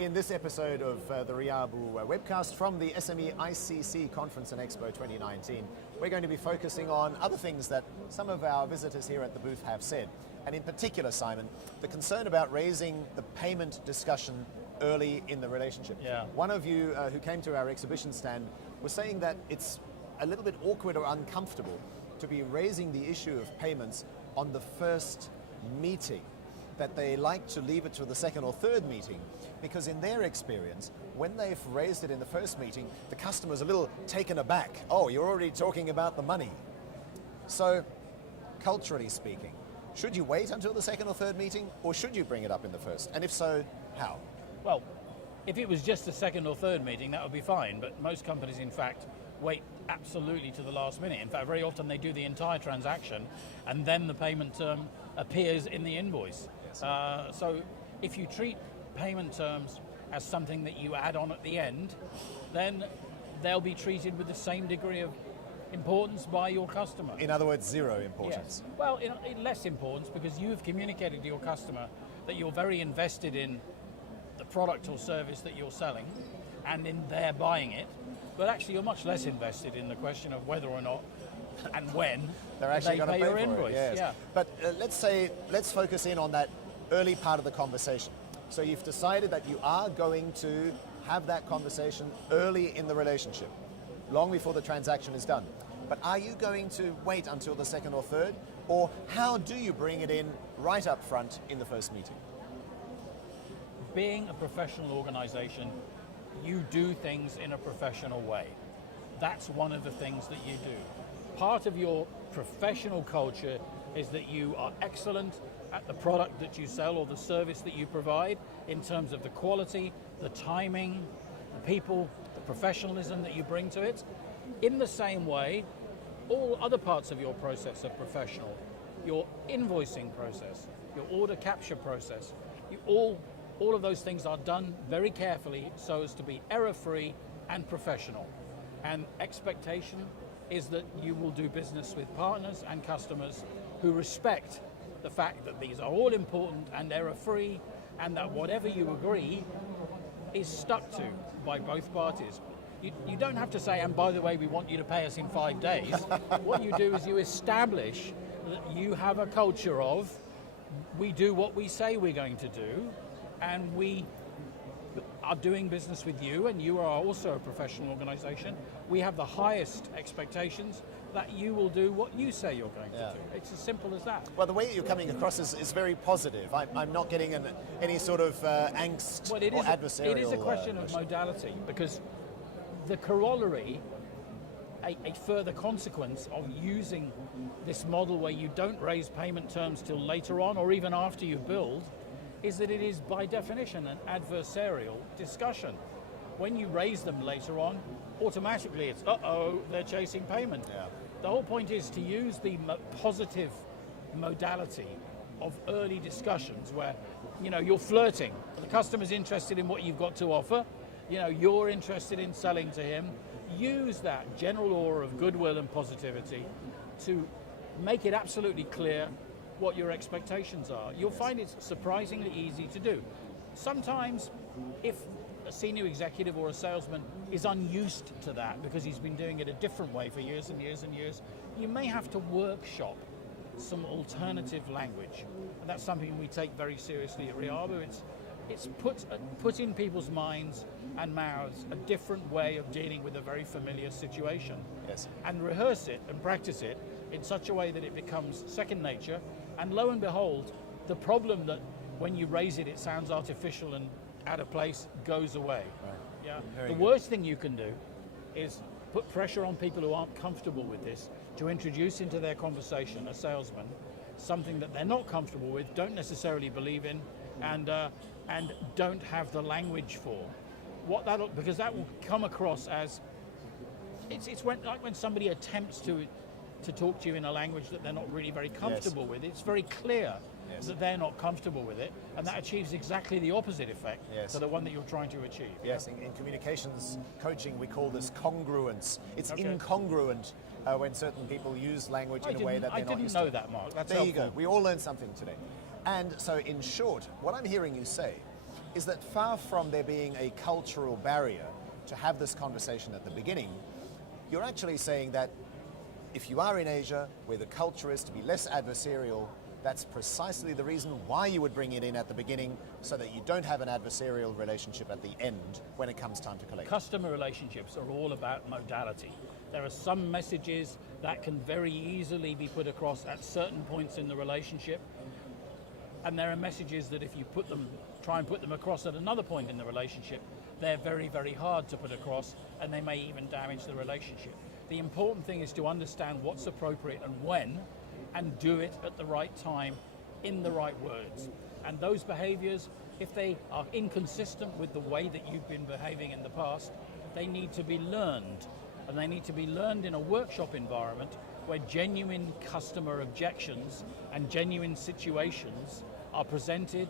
In this episode of the RIABU webcast from the SME ICC Conference and Expo 2019, we're going to be focusing on other things that some of our visitors here at the booth have said. And in particular, Simon, the concern about raising the payment discussion early in the relationship. Yeah. One of you who came to our exhibition stand was saying that it's a little bit awkward or uncomfortable to be raising the issue of payments on the first meeting, that they like to leave it to the second or third meeting, because in their experience, when they've raised it in the first meeting, the customer's a little taken aback. Oh, you're already talking about the money. So, culturally speaking, should you wait until the second or third meeting, or should you bring it up in the first? And if so, how? Well, if it was just the second or third meeting, that would be fine, but most companies, in fact, wait absolutely to the last minute. In fact, very often they do the entire transaction, and then the payment term appears in the invoice. Yes. So if you treat payment terms as something that you add on at the end, then they'll be treated with the same degree of importance by your customer. In other words, zero importance. Yes. Well, in less importance, because you've communicated to your customer that you're very invested in the product or service that you're selling and in their buying it, but actually you're much less invested in the question of whether or not and when they're actually going to pay your for invoice. It. Yes. Yeah. But let's focus in on that early part of the conversation. So you've decided that you are going to have that conversation early in the relationship, long before the transaction is done. But are you going to wait until the second or third, or how do you bring it in right up front in the first meeting? Being a professional organization, you do things in a professional way. That's one of the things that you do. Part of your professional culture is that you are excellent at the product that you sell or the service that you provide in terms of the quality, the timing, the people, the professionalism that you bring to it. In the same way, all other parts of your process are professional. Your invoicing process, your order capture process, all of those things are done very carefully so as to be error-free and professional. And expectation is that you will do business with partners and customers who respect the fact that these are all important and error-free, and that whatever you agree is stuck to by both parties. You don't have to say, and by the way, we want you to pay us in 5 days. What you do is you establish that you have a culture of, we do what we say we're going to do, and we are doing business with you, and you are also a professional organization. We have the highest expectations that you will do what you say you're going to do. It's as simple as that. Well, the way you're coming across is very positive. I'm not getting any sort of angst or adversarial. It is a question of modality, because the corollary, a further consequence of using this model where you don't raise payment terms till later on or even after you build, is that it is by definition an adversarial discussion. When you raise them later on, automatically it's, they're chasing payment. Yeah. The whole point is to use the positive modality of early discussions where, you're flirting. The customer's interested in what you've got to offer. You're interested in selling to him. Use that general aura of goodwill and positivity to make it absolutely clear what your expectations are. You'll find it's surprisingly easy to do. Sometimes, if a senior executive or a salesman is unused to that because he's been doing it a different way for years and years and years, you may have to workshop some alternative language. And that's something we take very seriously at RIABU. It's put in people's minds and mouths a different way of dealing with a very familiar situation. Yes. And rehearse it and practice it in such a way that it becomes second nature. And lo and behold, the problem that when you raise it, it sounds artificial and out of place goes away. Right. Yeah. Very The good. worst thing you can do is put pressure on people who aren't comfortable with this to introduce into their conversation, a salesman, something that they're not comfortable with, don't necessarily believe in, and don't have the language for. Because that will come across as it's like when somebody attempts to talk to you in a language that they're not really very comfortable with. It's very clear that they're not comfortable with it, and that achieves exactly the opposite effect to the one that you're trying to achieve. Yes, in communications coaching, we call this congruence. It's incongruent when certain people use language in a way that they're not used to. I didn't know that, Mark. That's there helpful. you go. We all learned something today. And so, in short, what I'm hearing you say is that far from there being a cultural barrier to have this conversation at the beginning, you're actually saying that if you are in Asia, where the culture is to be less adversarial, that's precisely the reason why you would bring it in at the beginning, so that you don't have an adversarial relationship at the end when it comes time to collect. Customer relationships are all about modality. There are some messages that can very easily be put across at certain points in the relationship, and there are messages that if you try and put them across at another point in the relationship, they're very, very hard to put across, and they may even damage the relationship. The important thing is to understand what's appropriate and when, and do it at the right time in the right words. And those behaviors, if they are inconsistent with the way that you've been behaving in the past, they need to be learned. And they need to be learned in a workshop environment where genuine customer objections and genuine situations are presented,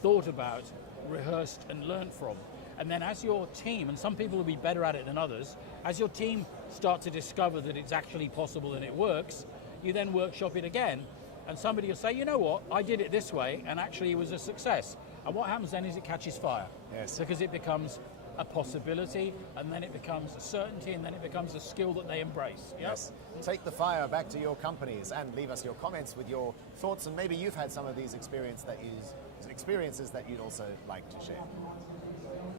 thought about, rehearsed, and learned from. And then as your team, and some people will be better at it than others, as your team start to discover that it's actually possible and it works, you then workshop it again, and somebody will say, you know what, I did it this way, and actually it was a success. And what happens then is it catches fire. Yes. Because it becomes a possibility, and then it becomes a certainty, and then it becomes a skill that they embrace. Yep? Yes. Take the fire back to your companies and leave us your comments with your thoughts, and maybe you've had some of these experiences that you'd also like to share.